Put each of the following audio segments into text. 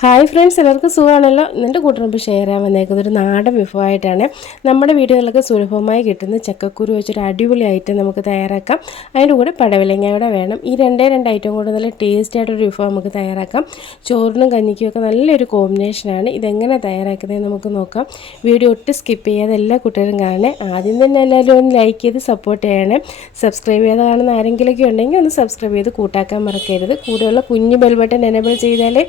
Hi friends, എല്ലാവർക്കും സുഖമാണല്ലോ. എൻ്റെ കൂട്ടുകാർക്ക് ഷെയർ ചെയ്യാൻ വന്നേക്കുന്നത് ഒരു നാടൻ വിഭവമായിട്ടാണ്. നമ്മുടെ വീടുകളിലൊക്കെ സുലഭമായി കിട്ടുന്ന ചക്കക്കുരു വെച്ചൊരു അടിപൊളി ഐറ്റം നമുക്ക് തയ്യാറാക്കാം. അതിൻ്റെ കൂടെ പടവലങ്ങയുടെ വേണം. ഈ രണ്ട് ഐറ്റം കൂടെ നല്ല ടേസ്റ്റി ആയിട്ടൊരു വിഭവം നമുക്ക് തയ്യാറാക്കാം. ചോറിനും കഞ്ഞിക്കും ഒക്കെ നല്ലൊരു കോമ്പിനേഷനാണ്. ഇതെങ്ങനെ തയ്യാറാക്കുന്നത് നമുക്ക് നോക്കാം. വീഡിയോ ഒട്ടും സ്കിപ്പ് ചെയ്യാതെ എല്ലാ കൂട്ടുകാരും കാണണേ. ആദ്യം തന്നെ എല്ലാവരും ഒന്ന് ലൈക്ക് ചെയ്ത് സപ്പോർട്ട് ചെയ്യണേ. സബ്സ്ക്രൈബ് ചെയ്ത് കാണുന്ന ആരെങ്കിലുമൊക്കെ ഉണ്ടെങ്കിൽ ഒന്ന് സബ്സ്ക്രൈബ് ചെയ്ത് കൂട്ടാക്കാൻ മറക്കരുത്. കൂടെയുള്ള കുഞ്ഞു ബെൽ ബട്ടൺ എനേബിൾ ചെയ്താലേ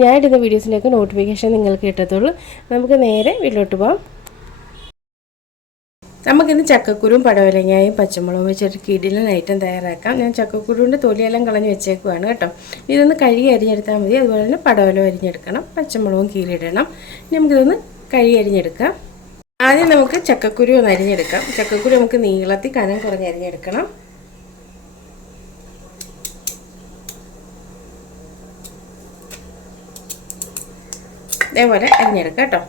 ഞാൻ ഇടുന്ന വീഡിയോസിൻ്റെയൊക്കെ നോട്ടിഫിക്കേഷൻ നിങ്ങൾക്ക് കിട്ടത്തുള്ളൂ. നമുക്ക് നേരെ വീട്ടിലോട്ട് പോകാം. നമുക്കിന്ന് ചക്കക്കുരുവും പടവലങ്ങയും പച്ചമുളകും വെച്ചൊരു കിടിലൻ ഐറ്റം തയ്യാറാക്കാം. ഞാൻ ചക്കക്കുരുവിൻ്റെ തൊലിയെല്ലാം കളഞ്ഞ് വെച്ചേക്കുവാണ് കേട്ടോ. ഇതൊന്ന് കഴുകി അരിഞ്ഞെടുത്താൽ മതി. അതുപോലെ തന്നെ പടവലം അരിഞ്ഞെടുക്കണം, പച്ചമുളകും കീറിയിടണം. നമുക്കിതൊന്ന് കഴുകി അരിഞ്ഞെടുക്കാം. ആദ്യം നമുക്ക് ചക്കക്കുരു ഒന്ന് അരിഞ്ഞെടുക്കാം. ചക്കക്കുരു നമുക്ക് നീളത്തിൽ കനം കുറഞ്ഞ് അരിഞ്ഞെടുക്കണം. ഇതേപോലെ അരിഞ്ഞെടുക്കാം കേട്ടോ.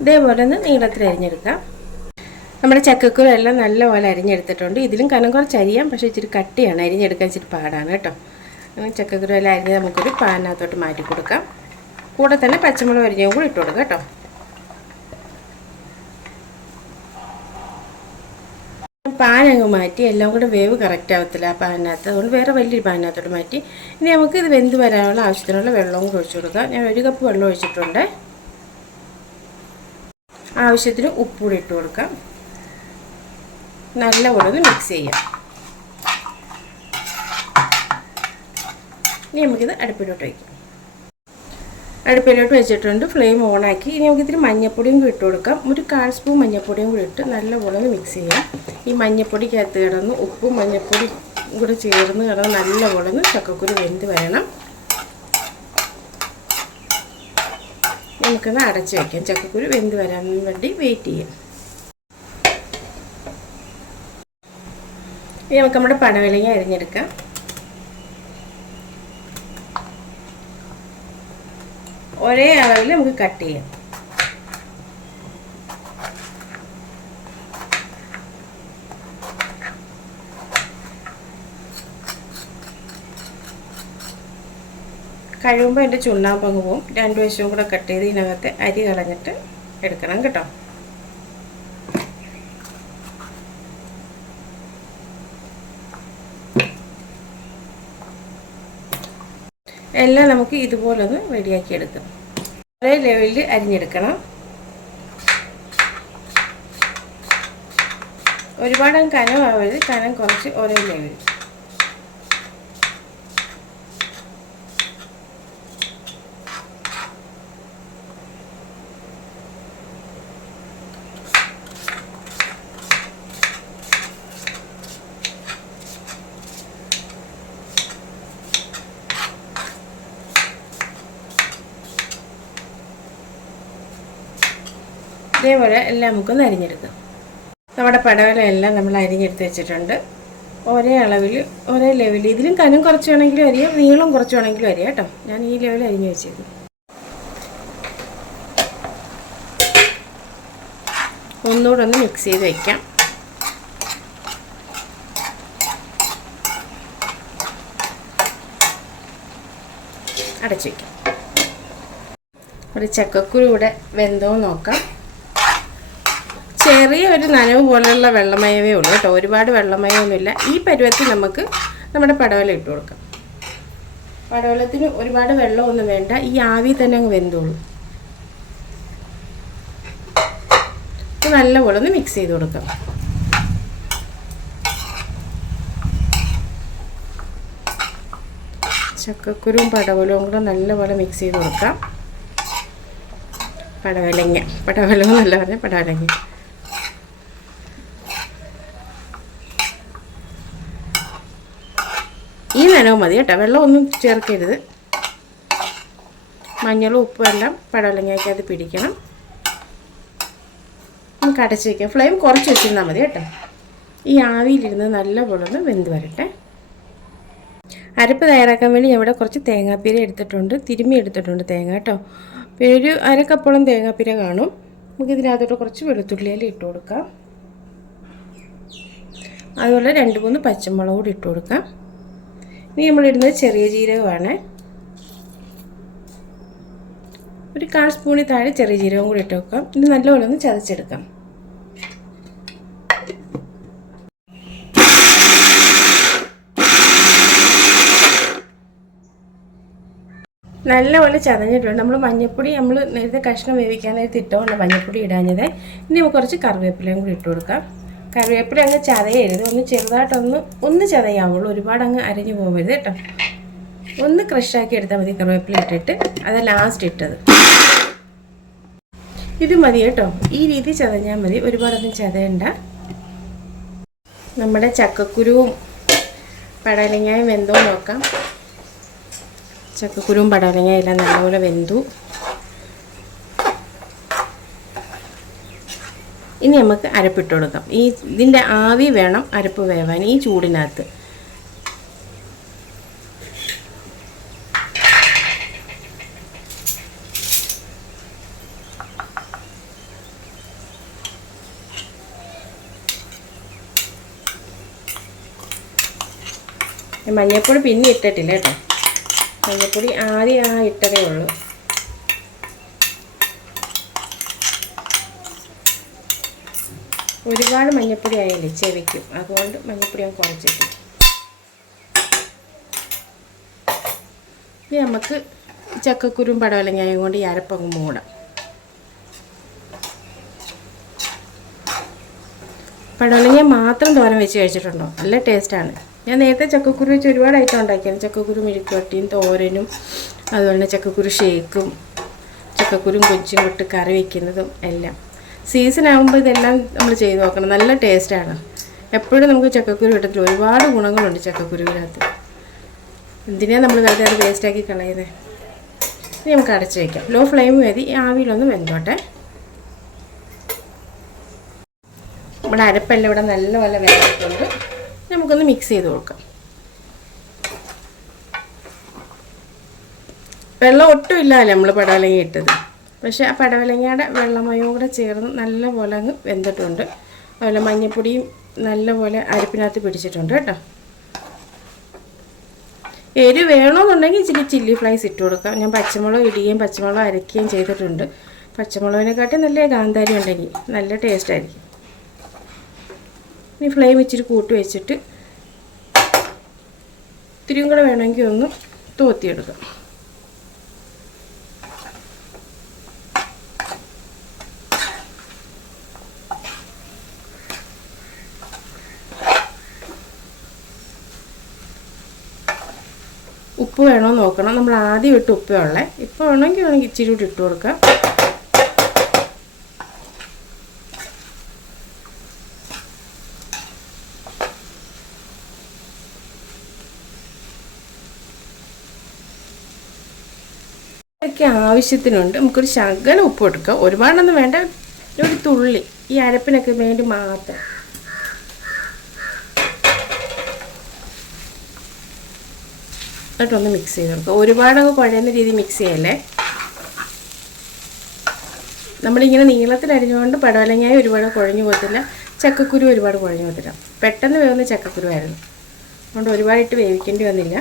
ഇതേപോലെ ഒന്ന് നീളത്തിൽ അരിഞ്ഞെടുക്കാം. നമ്മുടെ ചക്കക്കുരു എല്ലാം നല്ലപോലെ അരിഞ്ഞെടുത്തിട്ടുണ്ട്. ഇതിലും കനം കുറച്ച് അരിയാം, പക്ഷേ ഇച്ചിരി കട്ടിയാണ്, അരിഞ്ഞെടുക്കാൻ ഇച്ചിരി പാടാണ് കേട്ടോ. ചക്കക്കുരു എല്ലാം അരിഞ്ഞ് നമുക്കൊരു പാനിനകത്തോട്ട് മാറ്റി കൊടുക്കാം. കൂടെ തന്നെ പച്ചമുളക് അരിഞ്ഞതും കൂടി ഇട്ട് കൊടുക്കാം കേട്ടോ. പാനങ്ങ് മാറ്റി, എല്ലാം കൂടെ വേവ് കറക്റ്റ് ആവത്തില്ല ആ പാനിനകത്ത്. അതുകൊണ്ട് വേറെ വലിയൊരു പാനിനകത്തോട്ട് മാറ്റി. ഇനി നമുക്ക് ഇത് വെന്ത് വരാനുള്ള ആവശ്യത്തിനുള്ള വെള്ളവും കൂടി ഒഴിച്ചു കൊടുക്കാം. ഞാൻ 1 കപ്പ് വെള്ളം ഒഴിച്ചിട്ടുണ്ട്. ആവശ്യത്തിന് ഉപ്പുകൂടി ഇട്ട് കൊടുക്കാം. നല്ലപോലെ ഒന്ന് മിക്സ് ചെയ്യാം. ഇനി നമുക്കിത് അടുപ്പിലോട്ട് വയ്ക്കാം. അടുപ്പിലോട്ട് വെച്ചിട്ടുണ്ട്. ഫ്ലെയിം ഓണാക്കി. ഇനി നമുക്കിതിരി മഞ്ഞൾപ്പൊടിയും കൂടി ഇട്ട് കൊടുക്കാം. ഒരു 1/4 സ്പൂൺ മഞ്ഞൾപ്പൊടിയും കൂടി ഇട്ട് നല്ലപോലെ ഒന്ന് മിക്സ് ചെയ്യാം. ഈ മഞ്ഞൾപ്പൊടിക്കകത്ത് കിടന്ന് ഉപ്പും മഞ്ഞൾപ്പൊടി കൂടെ ചേർന്ന് കിടന്ന് നല്ലപോലെ ഒന്ന് ചക്കക്കുരു വെന്ത് വരണം. നമുക്കൊന്ന് അടച്ച് വയ്ക്കാം. ചക്കക്കുരു വെന്ത് വരാൻ വേണ്ടി വെയിറ്റ് ചെയ്യാം. ഇനി നമുക്ക് നമ്മുടെ പടവലങ്ങ അരിഞ്ഞെടുക്കാം. ഒരേ അളവിൽ നമുക്ക് കട്ട് ചെയ്യാം. കഴിയുമ്പോൾ എൻ്റെ ചുണ്ണാമ്പങ്ങ് പോവും. 2 വശവും കൂടെ കട്ട് ചെയ്ത് ഇതിനകത്ത് അരി കളഞ്ഞിട്ട് എടുക്കണം കേട്ടോ. എല്ലാം നമുക്ക് ഇതുപോലെ ഒന്ന് റെഡിയാക്കി എടുക്കാം. ഒരേ ലെവലിൽ അരിഞ്ഞെടുക്കണം. ഒരുപാട് കനമാവരുത്, കനം കുറച്ച് ഒരേ ലെവലിൽ. ഇതേപോലെ എല്ലാം നമുക്കൊന്ന് അരിഞ്ഞെടുക്കാം. നമ്മുടെ പടവല എല്ലാം നമ്മൾ അരിഞ്ഞെടുത്ത് വെച്ചിട്ടുണ്ട്. ഒരേ അളവിൽ ഒരേ ലെവലിൽ. ഇതിലും കനം കുറച്ച് വേണമെങ്കിലും അരിയാം, നീളം കുറച്ച് വേണമെങ്കിലും അരിയാം കേട്ടോ. ഞാൻ ഈ ലെവലിൽ അരിഞ്ഞ് വെച്ചേക്കും. ഒന്നുകൂടെ ഒന്ന് മിക്സ് ചെയ്ത് വയ്ക്കാം. അടച്ചു വയ്ക്കാം. ഒരു ചക്കക്കുരു കൂടെ വെന്തോ നോക്കാം. ചെറിയ ഒരു നനവ് പോലെയുള്ള വെള്ളമയമേ ഉള്ളൂ കേട്ടോ. ഒരുപാട് വെള്ളമയമൊന്നുമില്ല. ഈ പരുവത്തിൽ നമുക്ക് നമ്മുടെ പടവല ഇട്ട് കൊടുക്കാം. പടവലത്തിന് ഒരുപാട് വെള്ളമൊന്നും വേണ്ട. ഈ ആവി തന്നെ അങ്ങ് വെന്തോളൂ. നല്ലപോലെ ഒന്ന് മിക്സ് ചെയ്ത് കൊടുക്കാം. ചക്കക്കുരും പടവലവും കൂടെ നല്ലപോലെ മിക്സ് ചെയ്ത് കൊടുക്കാം. പടവലവും നല്ല പറഞ്ഞ പടവലങ്ങ. ഈ നനവ് മതി കേട്ടോ. വെള്ളമൊന്നും ചേർക്കരുത്. മഞ്ഞളും ഉപ്പും എല്ലാം പടവലങ്ങയ്ക്കകത്ത് പിടിക്കണം. നമുക്ക് അടച്ച് വയ്ക്കാം. ഫ്ലെയിം കുറച്ച് വെച്ചിരുന്നാൽ മതി കേട്ടോ. ഈ ആവിയിലിരുന്ന് നല്ലപോലെ ഒന്ന് വെന്ത് വരട്ടെ. അരപ്പ് തയ്യാറാക്കാൻ വേണ്ടി ഞാൻ ഇവിടെ കുറച്ച് തേങ്ങാപ്പീര എടുത്തിട്ടുണ്ട്, തിരുമ്മി എടുത്തിട്ടുണ്ട് തേങ്ങ കേട്ടോ. പിന്നെ ഒരു അരക്കപ്പോളം തേങ്ങാപ്പീര കാണും. നമുക്ക് ഇതിനകത്തോട്ട് കുറച്ച് വെളുത്തുള്ളിയിൽ ഇട്ട് കൊടുക്കാം. അതുപോലെ 2-3 പച്ചമുളക് കൂടി ഇട്ട് കൊടുക്കാം. ഇനി നമ്മളിടുന്നത് ചെറിയ ജീരകമാണ്. ഒരു 1/4 സ്പൂണിൽ താഴെ ചെറിയ ജീരകം കൂടി ഇട്ട് വെക്കാം. ഇത് നല്ലപോലെ ഒന്ന് ചതച്ചെടുക്കാം. നല്ലപോലെ ചതഞ്ഞിട്ടുണ്ട്. നമ്മൾ മഞ്ഞൾപ്പൊടി നേരത്തെ കഷ്ണം വേവിക്കാൻ നേരത്തെ ഇട്ടുകൊണ്ട് മഞ്ഞൾപ്പൊടി ഇടാഞ്ഞത്. ഇനി നമുക്ക് കുറച്ച് കറിവേപ്പിലയും കൂടി ഇട്ട് കൊടുക്കാം. കറിവേപ്പില അങ്ങ് ചതയരുത്, ഒന്ന് ചെറുതായിട്ടൊന്ന് ചതയാവുള്ളൂ, ഒരുപാട് അങ്ങ് അരിഞ്ഞു പോകരുത് കേട്ടോ. ഒന്ന് ക്രഷാക്കി എടുത്താൽ മതി കറിവേപ്പില ഇട്ടിട്ട്. അത് ലാസ്റ്റ് ഇട്ടത് ഇത് മതി കേട്ടോ. ഈ രീതി ചതഞ്ഞാൽ മതി, ഒരുപാടൊന്നും ചതയണ്ട. നമ്മുടെ ചക്കക്കുരുവും പടവലങ്ങയും വെന്തോ നോക്കാം. ചക്കക്കുരുവും പടവലങ്ങയും എല്ലാം നല്ലപോലെ വെന്തു. ഇനി നമുക്ക് അരപ്പിട്ട് കൊടുക്കാം. ഇതിൻ്റെ ആവി വേണം അരപ്പ് വേവാൻ ഈ ചൂടിനകത്ത്. മഞ്ഞൾപ്പൊടി പിന്നെ ഇട്ടിട്ടില്ല കേട്ടോ. മഞ്ഞൾപ്പൊടി ആദ്യം ഇട്ടതേ ഉള്ളൂ. ഒരുപാട് മഞ്ഞൾപ്പൊടി ആയാലേ ചെവിക്കും, അതുകൊണ്ട് മഞ്ഞൾപ്പൊടി ഞാൻ കുറച്ചിട്ട്. ഇനി നമുക്ക് ചക്കക്കുരും പടവലങ്ങയും കൊണ്ട് ഈ അരപ്പങ്ങ് മൂടാം. പടവലങ്ങ മാത്രം തോരൻ വെച്ച് കഴിച്ചിട്ടുണ്ടോ? നല്ല ടേസ്റ്റാണ്. ഞാൻ നേരത്തെ ചക്കക്കുരു വെച്ച് ഒരുപാട് ഐറ്റം ഉണ്ടാക്കിയാണ്. ചക്കക്കുരു മെഴുക്കുവരട്ടിയും തോരനും, അതുപോലെ തന്നെ ചക്കക്കുരു ഷേക്കും, ചക്കക്കുരും കൊച്ചും ഇട്ട് കറി വയ്ക്കുന്നതും എല്ലാം. സീസൺ ആകുമ്പോൾ ഇതെല്ലാം നമ്മൾ ചെയ്ത് നോക്കണം, നല്ല ടേസ്റ്റാണ്. എപ്പോഴും നമുക്ക് ചക്കക്കുരു കിട്ടത്തില്ല, ഒരുപാട് ഗുണങ്ങളുണ്ട് ചക്കക്കുരുവിനകത്ത്. എന്തിനാണ് നമ്മൾ വെറുതെ അത് വേസ്റ്റാക്കി കളയുന്നത്? ഇനി നമുക്ക് അടച്ച് വയ്ക്കാം. ലോ ഫ്ലെയിം മതി, ആവിയിലൊന്ന് വെന്തോട്ടെ. നമ്മുടെ അരപ്പെല്ലാം ഇവിടെ നല്ലപോലെ വെള്ളത്തിട്ടുണ്ട്. നമുക്കൊന്ന് മിക്സ് ചെയ്ത് കൊടുക്കാം. വെള്ളം ഒട്ടും ഇല്ലല്ലേ നമ്മൾ പടവലങ്ങ ഇട്ടത്, പക്ഷേ ആ പടവലങ്ങയുടെ വെള്ളമയവും കൂടെ ചേർന്ന് നല്ലപോലെ അങ്ങ് വെന്തിട്ടുണ്ട്. അതുപോലെ മഞ്ഞൾപ്പൊടിയും നല്ലപോലെ അരപ്പിനകത്ത് പിടിച്ചിട്ടുണ്ട് കേട്ടോ. എരിവ് വേണമെന്നുണ്ടെങ്കിൽ ഇച്ചിരി ചില്ലി ഫ്ലൈസ് ഇട്ട് കൊടുക്കാം. ഞാൻ പച്ചമുളക് ഇടുകയും പച്ചമുളക് അരയ്ക്കുകയും ചെയ്തിട്ടുണ്ട്. പച്ചമുളകിനെക്കാട്ടി നല്ല കാന്താരി ഉണ്ടെങ്കിൽ നല്ല ടേസ്റ്റായിരിക്കും. ഇനി ഫ്ലെയിം ഇച്ചിരി കൂട്ടി വെച്ചിട്ട് ഇത്തിരിയും കൂടെ വേണമെങ്കിൽ ഒന്ന് തോത്തിയെടുക്കാം. ഉപ്പ് വേണോ നോക്കണം. നമ്മൾ ആദ്യം ഇട്ട് ഉപ്പേ ഉള്ളേ. ഇപ്പോൾ വേണമെങ്കിൽ ഇച്ചിരി കൂടി ഇട്ട് കൊടുക്കാം. ഒക്കെ ആവശ്യത്തിനുണ്ട്. നമുക്കൊരു ശകലം ഉപ്പ് കൊടുക്കാം, ഒരുപാടൊന്നും വേണ്ട, ഒരു തുള്ളി ഈ അരപ്പിനൊക്കെ വേണ്ടി മാത്രം. എന്നിട്ടൊന്ന് മിക്സ് ചെയ്ത് കൊടുക്കുക. ഒരുപാടൊക്കെ കുഴയുന്ന രീതി മിക്സ് ചെയ്യല്ലേ. നമ്മളിങ്ങനെ നീളത്തിൽ അരിഞ്ഞുകൊണ്ട് പടവലങ്ങായി ഒരുപാട് കുഴഞ്ഞു പോകത്തില്ല, ചക്കക്കുരു ഒരുപാട് കുഴഞ്ഞു പോകത്തില്ല. പെട്ടെന്ന് വേവുന്ന ചക്കക്കുരുവായിരുന്നു, അതുകൊണ്ട് ഒരുപാടിട്ട് വേവിക്കേണ്ടി വന്നില്ല.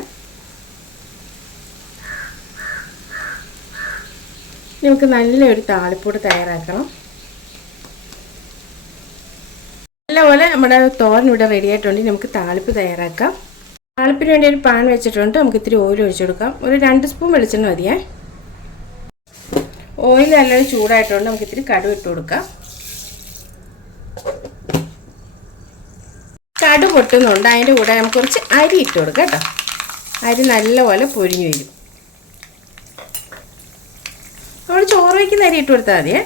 നമുക്ക് നല്ലൊരു താളിപ്പൂട് തയ്യാറാക്കണം. നല്ലപോലെ നമ്മുടെ തോരൻ ഇവിടെ റെഡി ആയിട്ടുണ്ട്. നമുക്ക് താളിപ്പ് തയ്യാറാക്കാം. താളിപ്പിന് വേണ്ടി ഒരു പാൻ വെച്ചിട്ടുണ്ട്. നമുക്ക് ഇത്തിരി ഓയിൽ ഒഴിച്ചു കൊടുക്കാം. ഒരു 2 സ്പൂൺ വെളിച്ചെണ്ണ മതിയേ. ഓയിൽ നല്ലൊരു ചൂടായിട്ടുണ്ട്. നമുക്ക് ഇത്തിരി കടുക് ഇട്ട് കൊടുക്കാം. കടുക് പൊട്ടുന്നുണ്ട്, അതിൻ്റെ കൂടെ നമുക്ക് കുറച്ച് അരി ഇട്ട് കൊടുക്കാം കേട്ടോ. അരി നല്ലപോലെ പൊരിഞ്ഞു വരും. നമ്മൾ ചോറ് വയ്ക്കുന്ന അരി ഇട്ട് കൊടുത്താൽ മതിയേ.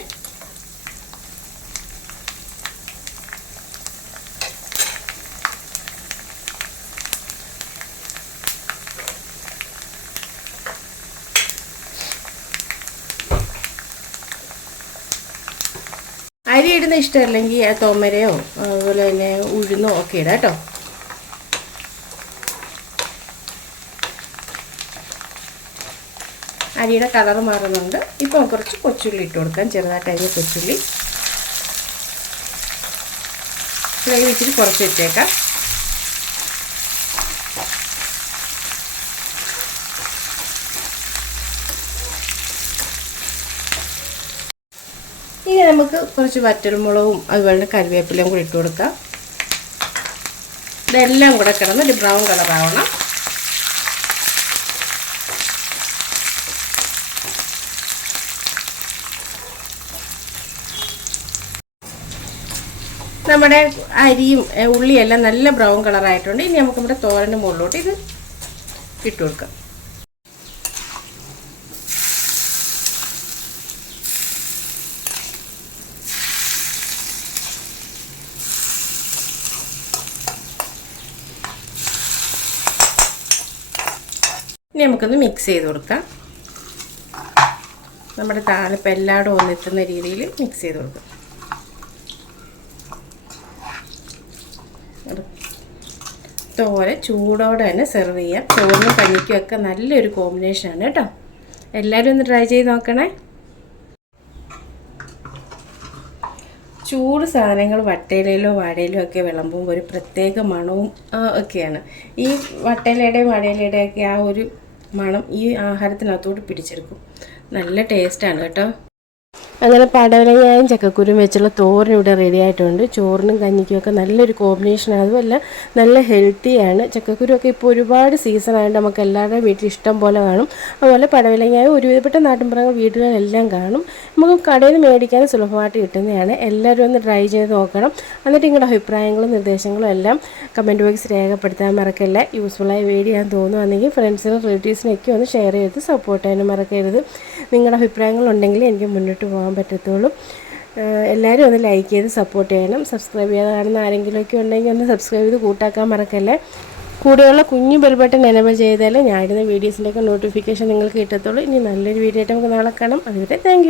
അരി ഇടുന്ന ഇഷ്ടമല്ലെങ്കിൽ തോമരയോ അതുപോലെ തന്നെ ഉഴുന്നോ ഒക്കെ ഇടാം കേട്ടോ. അരിയുടെ കളർ മാറുന്നുണ്ട്. ഇപ്പോൾ കുറച്ച് കൊച്ചുള്ളി ഇട്ട് കൊടുക്കാം, ചെറുതായിട്ട് അരിഞ്ഞ കൊച്ചുള്ളി. ഫ്ലെയിം ഇച്ചിരി കുറച്ച് വെച്ചേക്കാം. ഇനി നമുക്ക് കുറച്ച് വറ്റൽമുളകും അതുപോലെ കറിവേപ്പിലയും കൂടി ഇട്ട് കൊടുക്കാം. ഇതെല്ലാം കൂടെ കിടന്ന് ഒരു ബ്രൗൺ കളറാവണം. നമ്മുടെ അരിയും ഉള്ളിയെല്ലാം നല്ല ബ്രൗൺ കളറായിട്ടുണ്ട്. ഇനി നമുക്ക് നമ്മുടെ തോരൻ്റെ മുകളിലോട്ട് ഇത് ഇട്ട് കൊടുക്കാം. ഇനി നമുക്കൊന്ന് മിക്സ് ചെയ്ത് കൊടുക്കാം. നമ്മുടെ താളിപ്പ് എല്ലായിടും ഒന്നെത്തുന്ന രീതിയിൽ മിക്സ് ചെയ്ത് കൊടുക്കാം. തോരൻ ചൂടോടെ തന്നെ സെർവ് ചെയ്യാം. ചോറിനും കഞ്ഞിക്കും ഒക്കെ നല്ലൊരു കോമ്പിനേഷനാണ് കേട്ടോ. എല്ലാവരും ഒന്ന് ട്രൈ ചെയ്ത് നോക്കണേ. ചൂട് സാധനങ്ങൾ വട്ടയിലയിലോ വാഴയിലോ ഒക്കെ വിളമ്പുമ്പോൾ ഒരു പ്രത്യേക മണവും ഒക്കെയാണ്. ഈ വട്ടയിലയുടെയും വാഴയിലയുടെയും ഒക്കെ ആ ഒരു മണം ഈ ആഹാരത്തിനകത്തോട്ട് പിടിച്ചെടുക്കും. നല്ല ടേസ്റ്റാണ് കേട്ടോ. അങ്ങനെ പടവലങ്ങയും ചക്കക്കുരും വെച്ചുള്ള തോരൻ ഇവിടെ റെഡി ആയിട്ടുണ്ട്. ചോറിനും കഞ്ഞിക്കുമൊക്കെ നല്ലൊരു കോമ്പിനേഷനാണ്. അതുമല്ല നല്ല ഹെൽത്തിയാണ്. ചക്കക്കുരുമൊക്കെ ഇപ്പോൾ ഒരുപാട് സീസൺ ആയതുകൊണ്ട് നമുക്ക് എല്ലാവരുടെയും വീട്ടിൽ ഇഷ്ടം പോലെ കാണും. അതുപോലെ പടവലങ്ങയും ഒരുവിധപ്പെട്ട നാട്ടിൻപുറങ്ങൾ വീടുകളിലെല്ലാം കാണും. നമുക്ക് കടയിൽ നിന്ന് മേടിക്കാനും സുലഭമായിട്ട് കിട്ടുന്നതാണ്. എല്ലാവരും ഒന്ന് ട്രൈ ചെയ്ത് നോക്കണം. എന്നിട്ട് നിങ്ങളുടെ അഭിപ്രായങ്ങളും നിർദ്ദേശങ്ങളും എല്ലാം കമൻറ്റ് ബോക്സിൽ രേഖപ്പെടുത്താൻ മറക്കല്ല. യൂസ്ഫുള്ളായി വീഡിയോ ഞാൻ തോന്നുകയാണെങ്കിൽ ഫ്രണ്ട്സിനും റിലേറ്റീവ്സിനൊക്കെ ഒന്ന് ഷെയർ ചെയ്ത് സപ്പോർട്ട് ചെയ്യാനും മറക്കരുത്. നിങ്ങളുടെ അഭിപ്രായങ്ങളുണ്ടെങ്കിൽ എനിക്ക് മുന്നോട്ട് പോകാൻ പറ്റത്തുള്ളൂ. എല്ലാവരും ഒന്ന് ലൈക്ക് ചെയ്ത് സപ്പോർട്ട് ചെയ്യണം. സബ്സ്ക്രൈബ് ചെയ്യാതെ കാണുന്ന ആരെങ്കിലുമൊക്കെ ഉണ്ടെങ്കിൽ ഒന്ന് സബ്സ്ക്രൈബ് ചെയ്ത് കൂട്ടാക്കാൻ മറക്കല്ലേ. കൂടെയുള്ള കുഞ്ഞു ബെൽ ബട്ടൺ എനേബിൾ ചെയ്താൽ ഞാൻ ഇടുന്ന വീഡിയോസിൻ്റെയൊക്കെ നോട്ടിഫിക്കേഷൻ നിങ്ങൾക്ക് കിട്ടത്തുള്ളൂ. ഇനി നല്ലൊരു വീഡിയോ ആയിട്ട് നമുക്ക് നാളെ കാണാം. അതുവരെ താങ്ക് യു.